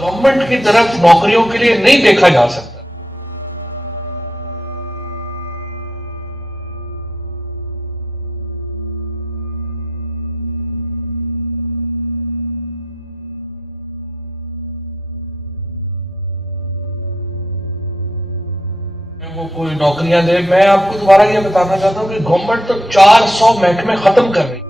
Government की तरफ नौकरियों के लिए नहीं देखा जा सकता। वो कोई नौकरियां दे। मैं आपको दोबारा ये बताना चाहता हूँ कि गवर्नमेंट तो 400 महकमे खत्म कर रही है।